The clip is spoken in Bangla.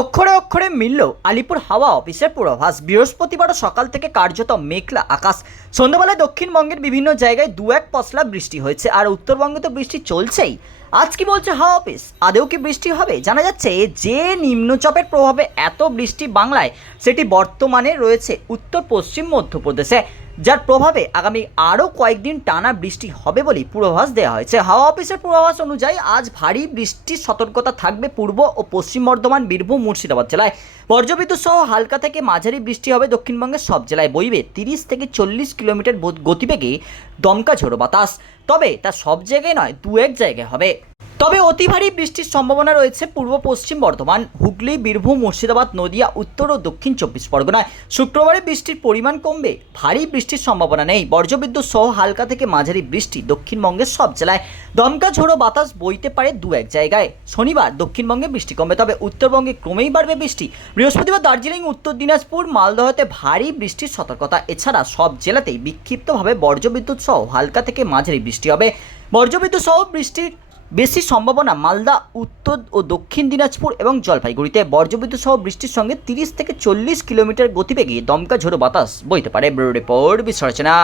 অক্ষরে অক্ষরে মিলল আলিপুর হাওয়া অফিসের পূর্বাভাস। বৃহস্পতিবারও সকাল থেকে কার্যত মেঘলা আকাশ। সন্ধ্যাবেলায় দক্ষিণবঙ্গের বিভিন্ন জায়গায় দু এক পশলা বৃষ্টি হয়েছে, আর উত্তরবঙ্গে তো বৃষ্টি চলছেই। আজ কি বলছে হাওয়া অফিস? আদেও কি বৃষ্টি হবে? জানা যাচ্ছে যে নিম্নচাপের প্রভাবে এত বৃষ্টি বাংলায়, সেটি বর্তমানে রয়েছে উত্তর পশ্চিম মধ্যপ্রদেশে। যার প্রভাবে আগামী আরও কয়েকদিন টানা বৃষ্টি হবে বলেই পূর্বাভাস দেওয়া হয়েছে। হাওয়া অফিসের পূর্বাভাস অনুযায়ী আজ ভারী বৃষ্টির সতর্কতা থাকবে পূর্ব ও পশ্চিম বর্ধমান, বীরভূম, মুর্শিদাবাদ জেলায়। বজ্রবিদ্যুৎ সহ হালকা থেকে মাঝারি বৃষ্টি হবে দক্ষিণবঙ্গের সব জেলায়। বইবে তিরিশ থেকে চল্লিশ কিলোমিটার গতিবেগে দমকা ঝোড়ো বাতাস। তবে তা সব জায়গায় নয় দু এক জায়গায় হবে। তবে অতি ভারী বৃষ্টির সম্ভাবনা রয়েছে পূর্ব পশ্চিম বর্ধমান, হুগলি, বীরভূম, মুর্শিদাবাদ, নদিয়া, উত্তর ও দক্ষিণ চব্বিশ পরগনায়। শুক্রবারে বৃষ্টির পরিমাণ কমবে, ভারী বৃষ্টির সম্ভাবনা নেই। বজ্রবিদ্যুৎ সহ হালকা থেকে মাঝারি বৃষ্টি দক্ষিণবঙ্গের সব জেলায়। দমকা, ঝোড়ো বাতাস বইতে পারে দু এক জায়গায়। শনিবার দক্ষিণবঙ্গে বৃষ্টি কমবে, তবে উত্তরবঙ্গে ক্রমেই বাড়বে বৃষ্টি। বৃহস্পতিবার দার্জিলিং, উত্তর দিনাজপুর, মালদহতে ভারী বৃষ্টির সতর্কতা। এছাড়া সব জেলাতেই বিক্ষিপ্তভাবে বজ্রবিদ্যুৎ সহ হালকা থেকে মাঝারি বৃষ্টি হবে। বজ্রবিদ্যুৎ সহ বৃষ্টির বেশি সম্ভাবনা মালদা, উত্তর ও দক্ষিণ দিনাজপুর এবং জলপাইগুড়িতে। বর্জ্যবিদ্যুৎ সহ বৃষ্টির সঙ্গে তিরিশ থেকে চল্লিশ কিলোমিটার গতিবেগে দমকা ঝোড়ো বাতাস বইতে পারে ব্যুরো রিপোর্ট বিশ্লেষণা